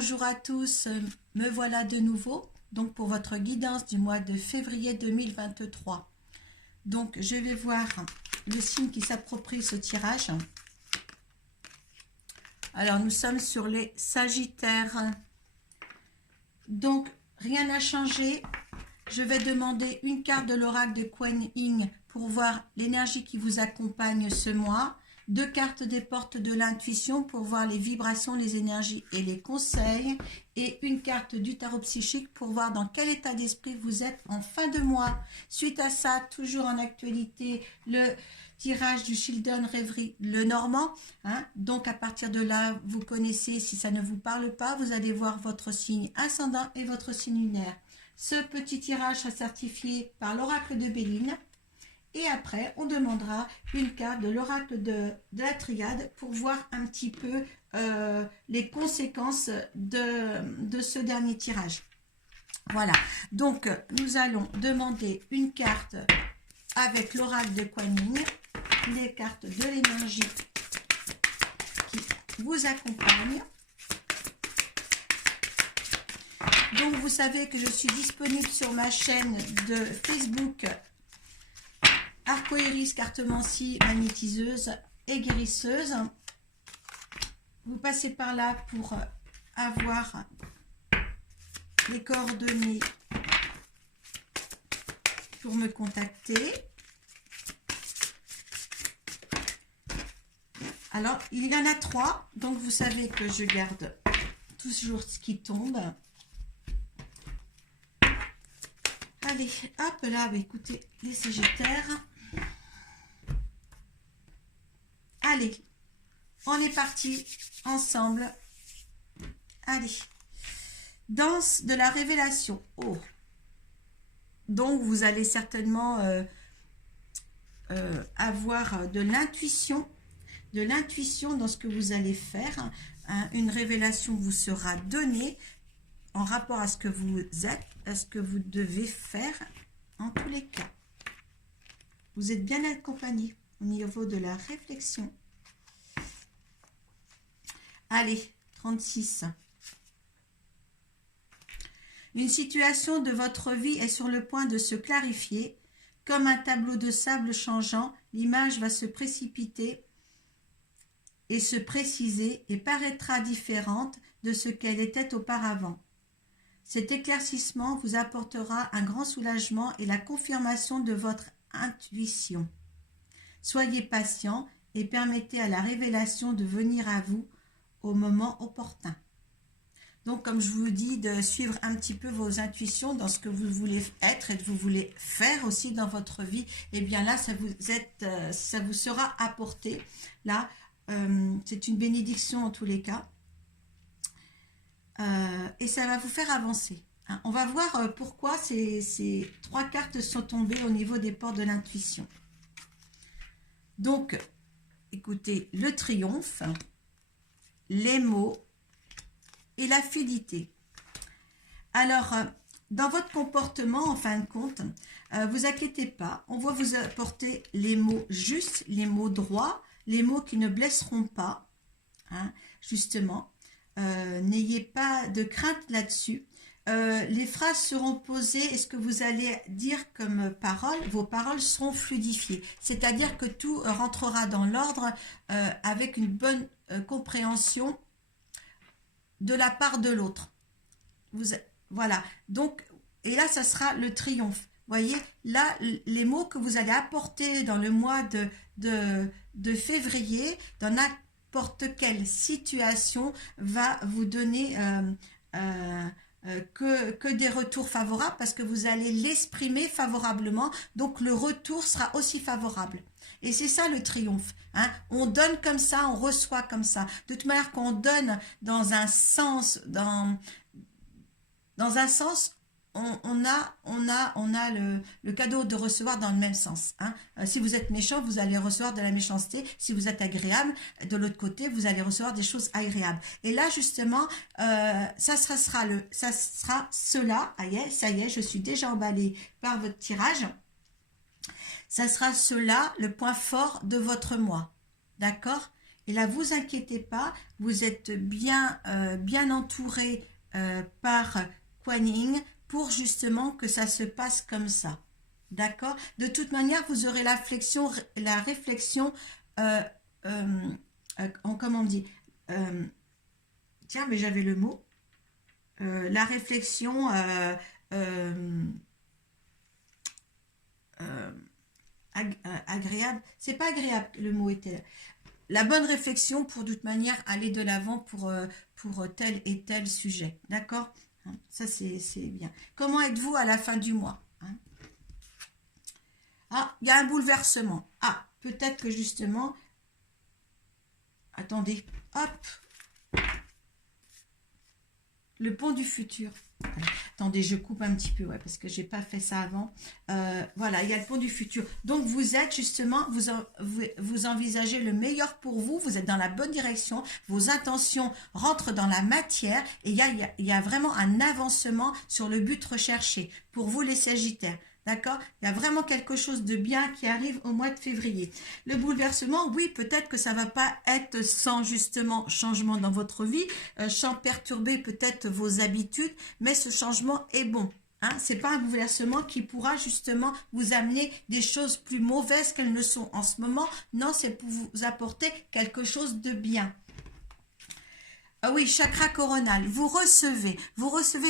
bonjour à tous, me voilà de nouveau, donc pour votre guidance du mois de février 2023. Donc je vais voir le signe qui s'approprie ce tirage. Alors nous sommes sur les Sagittaires. Donc rien n'a changé. Je vais demander une carte de l'oracle de Kuan Yin pour voir l'énergie qui vous accompagne ce mois. 2 cartes des portes de l'intuition pour voir les vibrations, les énergies et les conseils. Et une carte du tarot psychique pour voir dans quel état d'esprit vous êtes en fin de mois. Suite à ça, toujours en actualité, le tirage du Children Rêverie, le Normand. Donc à partir de là, vous connaissez, si ça ne vous parle pas, vous allez voir votre signe ascendant et votre signe lunaire. Ce petit tirage sera certifié par l'oracle de Béline. Et après, on demandera une carte de l'oracle de la triade pour voir un petit peu les conséquences de ce dernier tirage. Voilà, donc nous allons demander une carte avec l'oracle de Kuan Yin, les cartes de l'énergie qui vous accompagnent. Donc vous savez que je suis disponible sur ma chaîne de Facebook Arcoiris, cartomancie, magnétiseuse et guérisseuse. Vous passez par là pour avoir les coordonnées pour me contacter. Alors, il y en a 3, donc vous savez que je garde toujours ce qui tombe. Allez, hop là, bah écoutez, les Sagittaires. Allez, on est parti ensemble. Allez, danse de la révélation. Oh, donc vous allez certainement avoir de l'intuition dans ce que vous allez faire. Une révélation vous sera donnée en rapport à ce que vous êtes, à ce que vous devez faire en tous les cas. Vous êtes bien accompagné au niveau de la réflexion. Allez, 36. Une situation de votre vie est sur le point de se clarifier. Comme un tableau de sable changeant, l'image va se précipiter et se préciser et paraîtra différente de ce qu'elle était auparavant. Cet éclaircissement vous apportera un grand soulagement et la confirmation de votre intuition. Soyez patient et permettez à la révélation de venir à vous au moment opportun. Donc, comme je vous dis, de suivre un petit peu vos intuitions dans ce que vous voulez être et que vous voulez faire aussi dans votre vie, et bien là, ça vous sera apporté. Là, c'est une bénédiction en tous les cas. Et ça va vous faire avancer. On va voir pourquoi ces 3 cartes sont tombées au niveau des portes de l'intuition. Donc, écoutez, le triomphe, les mots et la fidélité. Alors, dans votre comportement, en fin de compte, vous inquiétez pas, on va vous apporter les mots justes, les mots droits, les mots qui ne blesseront pas, justement. N'ayez pas de crainte là-dessus. Les phrases seront posées et ce que vous allez dire comme parole, vos paroles seront fluidifiées. C'est-à-dire que tout rentrera dans l'ordre avec une bonne compréhension de la part de l'autre. Voilà. Donc, et là, ça sera le triomphe. Voyez, là, les mots que vous allez apporter dans le mois de février, dans n'importe quelle situation, va vous donner que des retours favorables parce que vous allez l'exprimer favorablement. Donc, le retour sera aussi favorable. Et c'est ça le triomphe. On donne comme ça, on reçoit comme ça. De toute manière, qu'on donne dans un sens, dans un sens, on a le cadeau de recevoir dans le même sens. Si vous êtes méchant, vous allez recevoir de la méchanceté. Si vous êtes agréable, de l'autre côté, vous allez recevoir des choses agréables. Et là, justement, ça sera cela. Ça y est, je suis déjà emballée par votre tirage. Ça sera cela, le point fort de votre mois. D'accord ? Et là, vous inquiétez pas, vous êtes bien, bien entouré par Kuan Yin pour justement que ça se passe comme ça. D'accord? De toute manière, vous aurez la réflexion, euh, euh, comment on dit? Euh, Tiens, mais j'avais le mot. La réflexion euh, euh, agréable. C'est pas agréable, le mot était. La bonne réflexion pour de toute manière aller de l'avant pour tel et tel sujet. D'accord? Hein, ça, c'est bien. Comment êtes-vous à la fin du mois? Hein? Ah, il y a un bouleversement. Ah, peut-être que justement. Attendez. Hop. Le pont du futur. Attendez, je coupe un petit peu, ouais, parce que j'ai pas fait ça avant. Voilà, il y a le pont du futur. Donc, vous êtes justement, vous envisagez le meilleur pour vous, vous êtes dans la bonne direction, vos intentions rentrent dans la matière et il y a vraiment un avancement sur le but recherché pour vous les Sagittaires. D'accord? Il y a vraiment quelque chose de bien qui arrive au mois de février. Le bouleversement, oui, peut-être que ça va pas être sans justement changement dans votre vie, sans perturber peut-être vos habitudes, mais ce changement est bon. Hein, c'est pas un bouleversement qui pourra justement vous amener des choses plus mauvaises qu'elles ne sont en ce moment. Non, c'est pour vous apporter quelque chose de bien. Ah oui, chakra coronal, vous recevez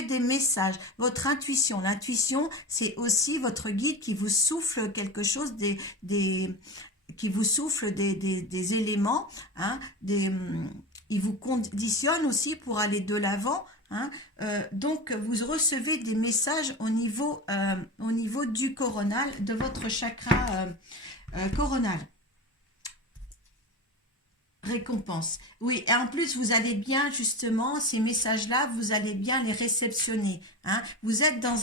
des messages, votre intuition. L'intuition, c'est aussi votre guide qui vous souffle quelque chose, qui vous souffle des éléments, hein, il vous conditionne aussi pour aller de l'avant. Hein, donc, vous recevez des messages au niveau du coronal, de votre chakra coronal. Récompense. Oui, et en plus, vous allez bien, justement, ces messages-là, vous allez bien les réceptionner. Hein. Vous êtes dans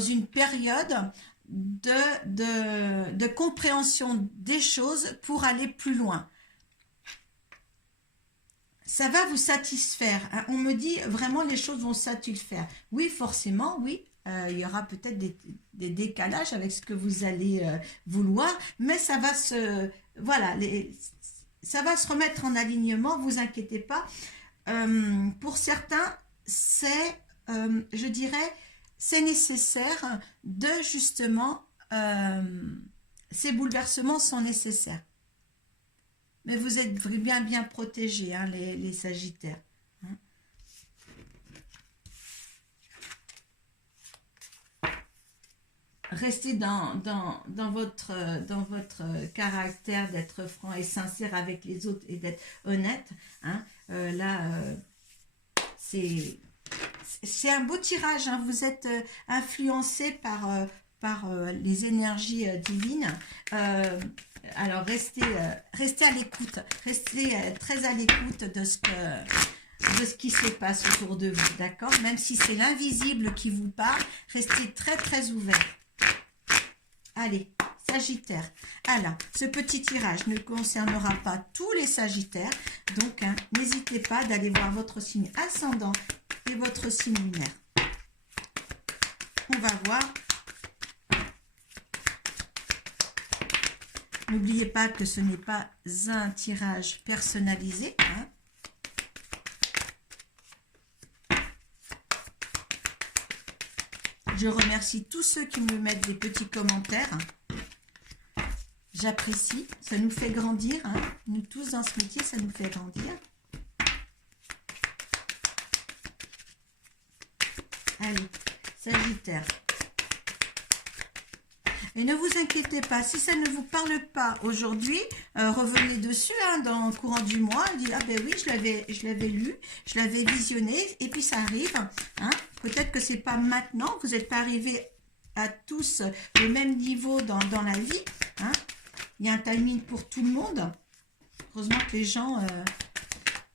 une période de compréhension des choses pour aller plus loin. Ça va vous satisfaire. Hein. On me dit vraiment les choses vont satisfaire. Oui, forcément, oui. Il y aura peut-être des décalages avec ce que vous allez vouloir, mais ça va voilà, ça va se remettre en alignement, vous inquiétez pas. Pour certains, je dirais, c'est nécessaire de justement, ces bouleversements sont nécessaires. Mais vous êtes bien protégés, hein, les Sagittaires. Hein. Restez dans votre caractère d'être franc et sincère avec les autres et d'être honnête. Hein. C'est un beau tirage. Hein. Vous êtes influencé par les énergies divines. Alors, restez à l'écoute. Restez très à l'écoute de ce qui se passe autour de vous. D'accord? Même si c'est l'invisible qui vous parle, restez très, très ouvert. Allez, Sagittaire. Alors, ce petit tirage ne concernera pas tous les Sagittaires. Donc, hein, n'hésitez pas d'aller voir votre signe ascendant et votre signe lunaire. On va voir. N'oubliez pas que ce n'est pas un tirage personnalisé. Hein. Je remercie tous ceux qui me mettent des petits commentaires. J'apprécie. Ça nous fait grandir. Hein. Nous tous dans ce métier, ça nous fait grandir. Allez, Sagittaire. Et ne vous inquiétez pas, si ça ne vous parle pas aujourd'hui, revenez dessus hein, dans le courant du mois. Dites, ah ben oui, je l'avais lu, je l'avais visionné, et puis ça arrive. Hein. Peut-être que c'est pas maintenant, vous n'êtes pas arrivés à tous le même niveau dans la vie. Hein. Il y a un timing pour tout le monde. Heureusement que les gens,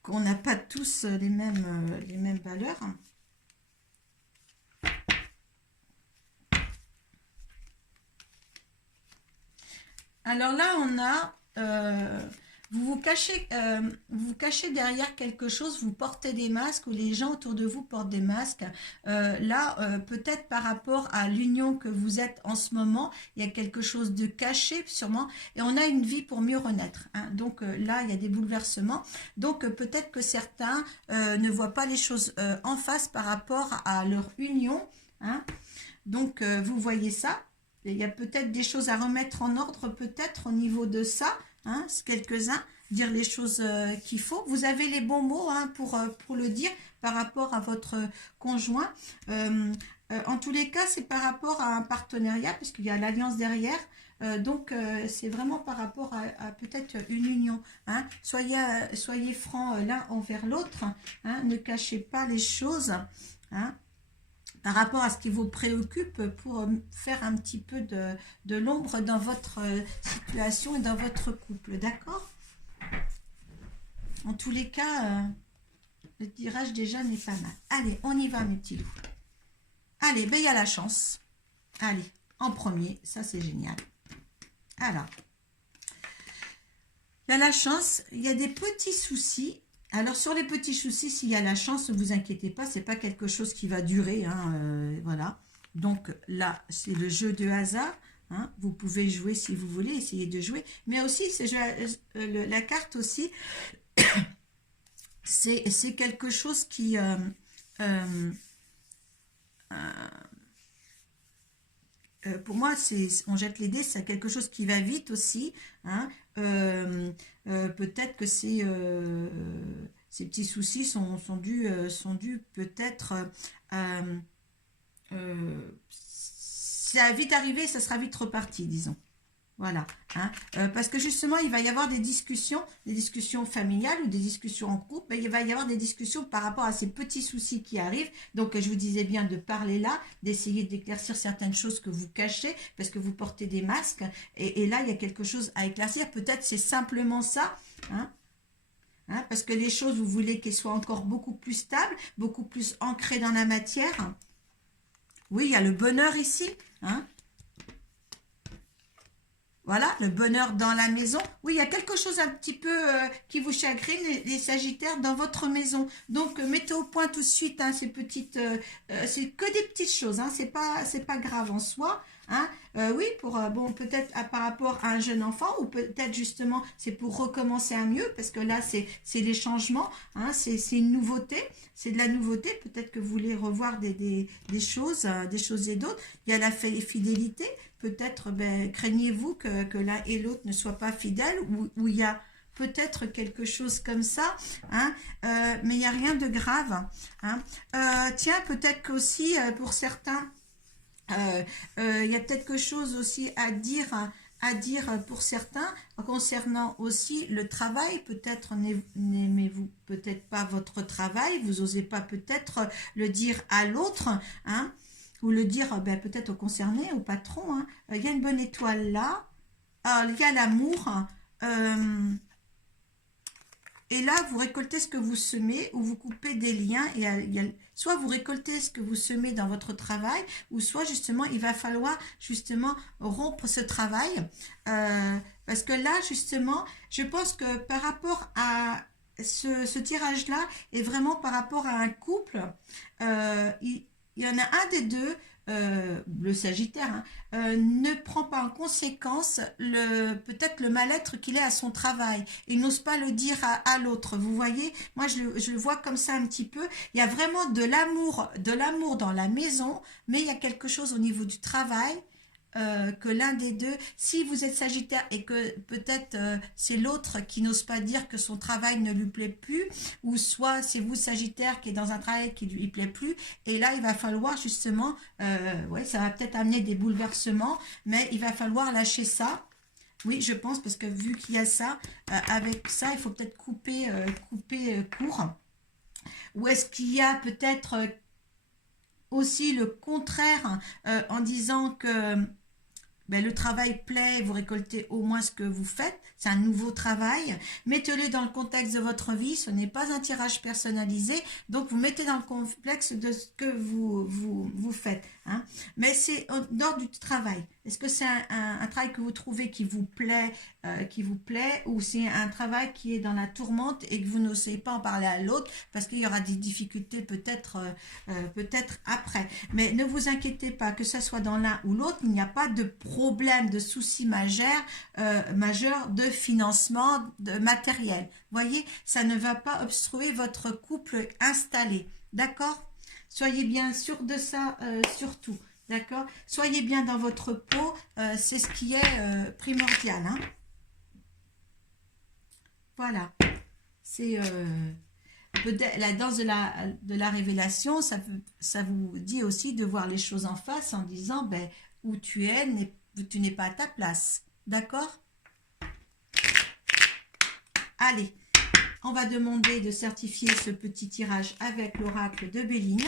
qu'on n'a pas tous les mêmes valeurs. Alors là, on a, vous vous cachez derrière quelque chose, vous portez des masques ou les gens autour de vous portent des masques. Peut-être par rapport à l'union que vous êtes en ce moment, il y a quelque chose de caché sûrement et on a une vie pour mieux renaître. Hein. Donc là, il y a des bouleversements. Donc peut-être que certains ne voient pas les choses en face par rapport à leur union. Hein. Donc vous voyez ça. Il y a peut-être des choses à remettre en ordre peut-être au niveau de ça. Hein, quelques-uns, dire les choses qu'il faut. Vous avez les bons mots hein, pour le dire par rapport à votre conjoint. En tous les cas, c'est par rapport à un partenariat, puisqu'il y a l'alliance derrière. C'est vraiment par rapport à peut-être une union. Hein. Soyez francs l'un envers l'autre. Hein, ne cachez pas les choses. Hein. Par rapport à ce qui vous préoccupe pour faire un petit peu de l'ombre dans votre situation et dans votre couple, d'accord? En tous les cas, le tirage déjà n'est pas mal. Allez, on y va mes petits loups. Allez, ben il y a la chance. Allez, en premier, ça c'est génial. Alors, il y a la chance, il y a des petits soucis. Alors, sur les petits soucis, s'il y a la chance, ne vous inquiétez pas, c'est pas quelque chose qui va durer, hein, voilà. Donc là, c'est le jeu de hasard, hein, vous pouvez jouer si vous voulez, essayer de jouer, mais aussi, la carte aussi, c'est quelque chose qui... pour moi, on jette les dés, c'est quelque chose qui va vite aussi. Hein. Peut-être que ces petits soucis sont dus peut-être... ça va vite arriver, ça sera vite reparti, disons. Voilà, hein. Parce que justement, il va y avoir des discussions familiales ou des discussions en couple, mais il va y avoir des discussions par rapport à ces petits soucis qui arrivent. Donc, je vous disais bien de parler là, d'essayer d'éclaircir certaines choses que vous cachez, parce que vous portez des masques, et là, il y a quelque chose à éclaircir. Peut-être c'est simplement ça, hein. Hein, parce que les choses, vous voulez qu'elles soient encore beaucoup plus stables, beaucoup plus ancrées dans la matière. Oui, il y a le bonheur ici, hein. Voilà, le bonheur dans la maison. Oui, il y a quelque chose un petit peu qui vous chagrine, les Sagittaires, dans votre maison. Donc, mettez au point tout de suite hein, ces petites... c'est que des petites choses, hein, c'est pas grave en soi. Hein. Oui, bon, peut-être par rapport à un jeune enfant, ou peut-être justement, c'est pour recommencer à mieux, parce que là, c'est les changements, hein, c'est une nouveauté, c'est de la nouveauté. Peut-être que vous voulez revoir des choses et d'autres. Il y a la fidélité. Peut-être craignez-vous que l'un et l'autre ne soient pas fidèles ou il y a peut-être quelque chose comme ça, hein, mais il n'y a rien de grave. Hein. Tiens, peut-être qu'aussi pour certains, il y a peut-être quelque chose aussi à dire pour certains concernant aussi le travail. Peut-être n'aimez-vous peut-être pas votre travail, vous n'osez pas peut-être le dire à l'autre, hein, ou le dire peut-être au concerné, au patron. Hein. Il y a une bonne étoile là. Alors, il y a l'amour. Et là, vous récoltez ce que vous semez ou vous coupez des liens. Soit vous récoltez ce que vous semez dans votre travail, ou soit justement, il va falloir justement rompre ce travail. Parce que là, justement, je pense que par rapport à ce tirage-là, et vraiment par rapport à un couple, il y en a un des deux, le Sagittaire, hein, ne prend pas en conséquence peut-être le mal-être qu'il est à son travail. Il n'ose pas le dire à l'autre. Vous voyez, moi je le vois comme ça un petit peu. Il y a vraiment de l'amour dans la maison, mais il y a quelque chose au niveau du travail. Que l'un des deux, si vous êtes Sagittaire et que peut-être c'est l'autre qui n'ose pas dire que son travail ne lui plaît plus, ou soit c'est vous Sagittaire qui est dans un travail qui lui plaît plus, et là il va falloir justement, ouais, ça va peut-être amener des bouleversements, mais il va falloir lâcher ça. Oui, je pense, parce que vu qu'il y a ça, avec ça, il faut peut-être couper court. Ou est-ce qu'il y a peut-être aussi le contraire en disant que le travail plaît, vous récoltez au moins ce que vous faites, c'est un nouveau travail, mettez-le dans le contexte de votre vie, ce n'est pas un tirage personnalisé, donc vous mettez dans le complexe de ce que vous faites. hein. Mais c'est en dehors du travail. Est-ce que c'est un travail que vous trouvez qui vous plaît, ou c'est un travail qui est dans la tourmente et que vous n'osez pas en parler à l'autre parce qu'il y aura des difficultés peut-être après. Mais ne vous inquiétez pas, que ce soit dans l'un ou l'autre, il n'y a pas de problème, de souci majeur de financement de matériel. Voyez, ça ne va pas obstruer votre couple installé. D'accord? Soyez bien sûr de ça, surtout. D'accord? Soyez bien dans votre peau, c'est ce qui est primordial. Hein? Voilà. C'est peut-être la danse de la révélation, ça vous dit aussi de voir les choses en face en disant, ben, où tu es, tu n'es pas à ta place. D'accord? Allez, on va demander de certifier ce petit tirage avec l'oracle de Béline.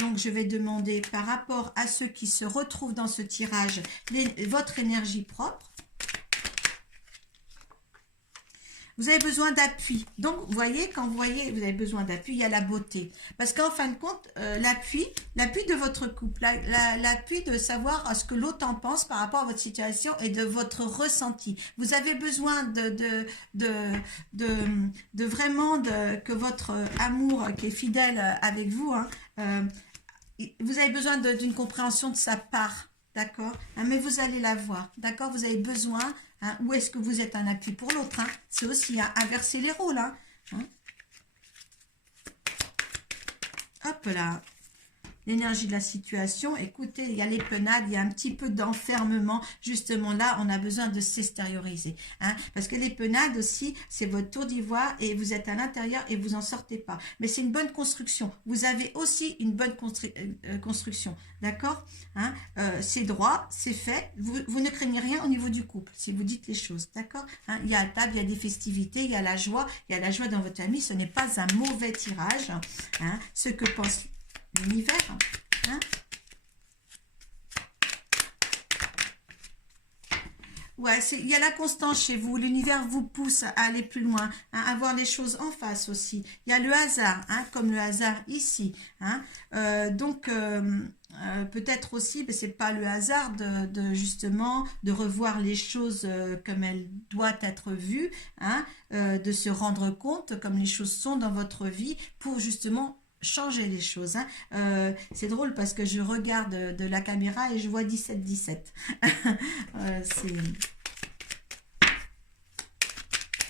Donc, je vais demander par rapport à ceux qui se retrouvent dans ce tirage, votre énergie propre. Vous avez besoin d'appui. Donc, vous voyez, quand vous avez besoin d'appui, il y a la beauté. Parce qu'en fin de compte, l'appui de votre couple, l'appui de savoir ce que l'autre en pense par rapport à votre situation et de votre ressenti. Vous avez besoin de vraiment que votre amour qui est fidèle avec vous, hein, vous avez besoin d'une compréhension de sa part. D'accord, hein, mais vous allez la voir. D'accord, vous avez besoin. Hein, ou est-ce que vous êtes un appui pour l'autre, hein? C'est aussi inverser les rôles. Hein? Hop là. L'énergie de la situation. Écoutez, il y a les penades, il y a un petit peu d'enfermement. Justement là, on a besoin de s'extérioriser. Hein? Parce que les penades aussi, c'est votre tour d'ivoire et vous êtes à l'intérieur et vous n'en sortez pas. Mais c'est une bonne construction. Vous avez aussi une bonne construction. D'accord, hein? C'est droit, c'est fait. Vous ne craignez rien au niveau du couple si vous dites les choses. D'accord, hein? Il y a la table, il y a des festivités, il y a la joie. Il y a la joie dans votre famille. Ce n'est pas un mauvais tirage. Hein? Ce que pense l'univers, hein? Ouais, il y a la constance chez vous. L'univers vous pousse à aller plus loin, hein, à voir les choses en face aussi. Il y a le hasard, hein, comme le hasard ici. Hein. Donc, peut-être aussi, c'est pas le hasard justement de revoir les choses comme elles doivent être vues, hein, de se rendre compte comme les choses sont dans votre vie pour justement changer les choses. Hein. C'est drôle parce que je regarde de la caméra et je vois 17-17. C'est...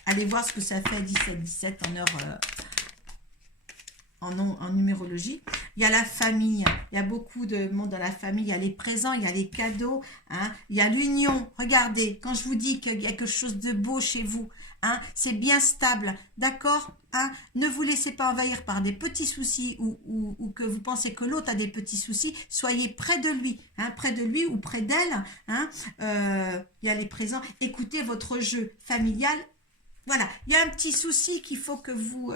Allez voir ce que ça fait 17-17 en heure, en numérologie. Il y a la famille, il y a beaucoup de monde dans la famille, il y a les présents, il y a les cadeaux, hein, il y a l'union. Regardez, quand je vous dis qu'il y a quelque chose de beau chez vous, hein, c'est bien stable, d'accord, hein, ne vous laissez pas envahir par des petits soucis ou que vous pensez que l'autre a des petits soucis, soyez près de lui, hein, près de lui ou près d'elle, hein, il y a les présents, écoutez votre jeu familial. Voilà, il y a un petit souci qu'il faut que vous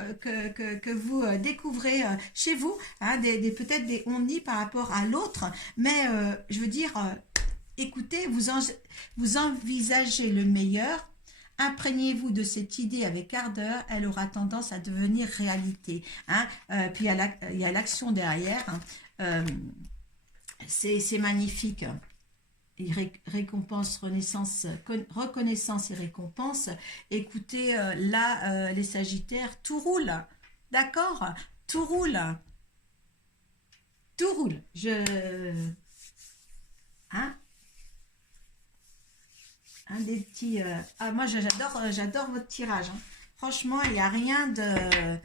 découvrez chez vous, hein, peut-être des on-y par rapport à l'autre, mais je veux dire, écoutez, vous envisagez le meilleur, imprégnez-vous de cette idée avec ardeur, elle aura tendance à devenir réalité. Hein, puis il y a l'action derrière, hein, c'est magnifique. Récompense, reconnaissance et récompense. Écoutez, là, les Sagittaires, tout roule. D'accord? Tout roule. Tout roule. Hein? Un des petits... moi, j'adore votre tirage. Hein. Franchement, il n'y a rien de...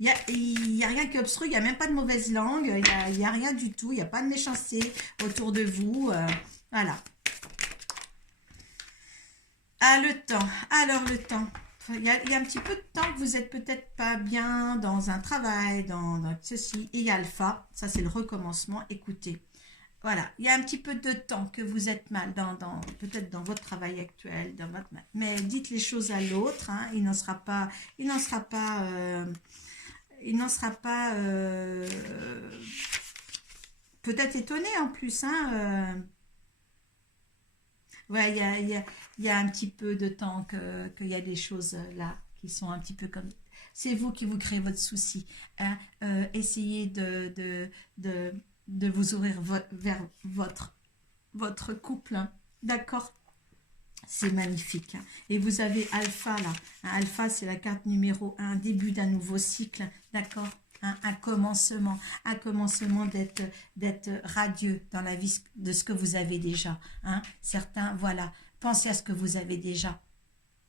Il y a rien qui obstrue, il n'y a même pas de mauvaise langue, il n'y a rien du tout, il n'y a pas de méchanceté autour de vous. Voilà. Ah, le temps. Alors, le temps. Il y a un petit peu de temps que vous n'êtes peut-être pas bien dans un travail, dans ceci. Et il y a alpha. Ça, c'est le recommencement. Écoutez. Voilà. Il y a un petit peu de temps que vous êtes mal, peut-être dans votre travail actuel. Mais dites les choses à l'autre. Hein, il n'en sera pas... peut-être étonné en plus. Hein, ouais, il y a un petit peu de temps qu'il y a des choses là qui sont un petit peu comme... C'est vous qui vous créez votre souci. Hein. Essayez de de vous ouvrir vers votre couple. Hein. D'accord? C'est magnifique. Hein. Et vous avez Alpha là. Hein, Alpha, c'est la carte numéro 1, début d'un nouveau cycle. D'accord? Hein, un commencement d'être radieux dans la vie de ce que vous avez déjà. Hein. Certains, voilà, pensez à ce que vous avez déjà.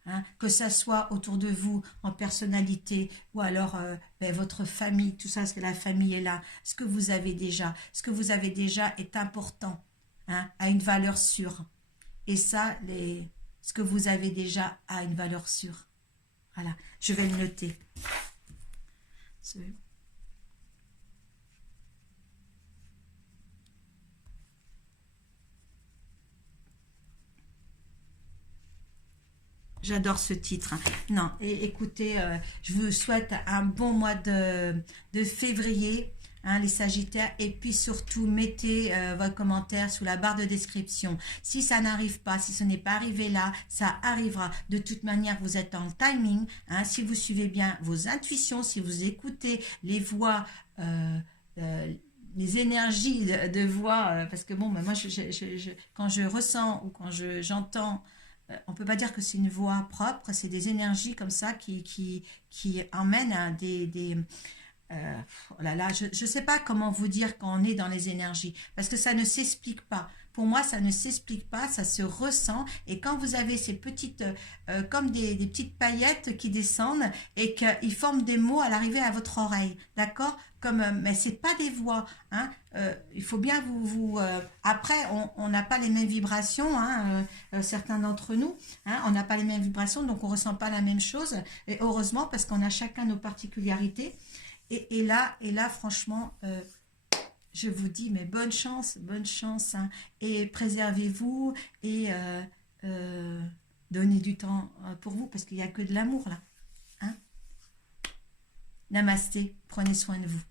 Hein, que ça soit autour de vous en personnalité ou alors votre famille, tout ça, parce que la famille est là. Ce que vous avez déjà est important, hein, a une valeur sûre. Et ça, ce que vous avez déjà a une valeur sûre. Voilà, je vais le noter. J'adore ce titre. Non, et écoutez, je vous souhaite un bon mois de février, hein, les Sagittaires, et puis surtout, mettez votre commentaire sous la barre de description. Si ça n'arrive pas, si ce n'est pas arrivé là, ça arrivera. De toute manière, vous êtes dans le timing. Hein, si vous suivez bien vos intuitions, si vous écoutez les voix... les énergies de voix, parce que bon, moi, quand je ressens ou quand j'entends, on peut pas dire que c'est une voix propre, c'est des énergies comme ça qui emmènent à oh là là, je ne sais pas comment vous dire quand on est dans les énergies, parce que ça ne s'explique pas. Pour moi, ça ne s'explique pas, ça se ressent. Et quand vous avez ces petites, comme des petites paillettes qui descendent et qu'ils forment des mots à l'arrivée à votre oreille, d'accord? Mais c'est pas des voix, hein. Il faut bien après, on n'a pas les mêmes vibrations, hein, certains d'entre nous, hein, on n'a pas les mêmes vibrations, donc on ressent pas la même chose. Et heureusement, parce qu'on a chacun nos particularités. Et là, franchement, je vous dis, mais bonne chance, hein, et préservez-vous et donnez du temps pour vous, parce qu'il n'y a que de l'amour là. Hein. Namasté, prenez soin de vous.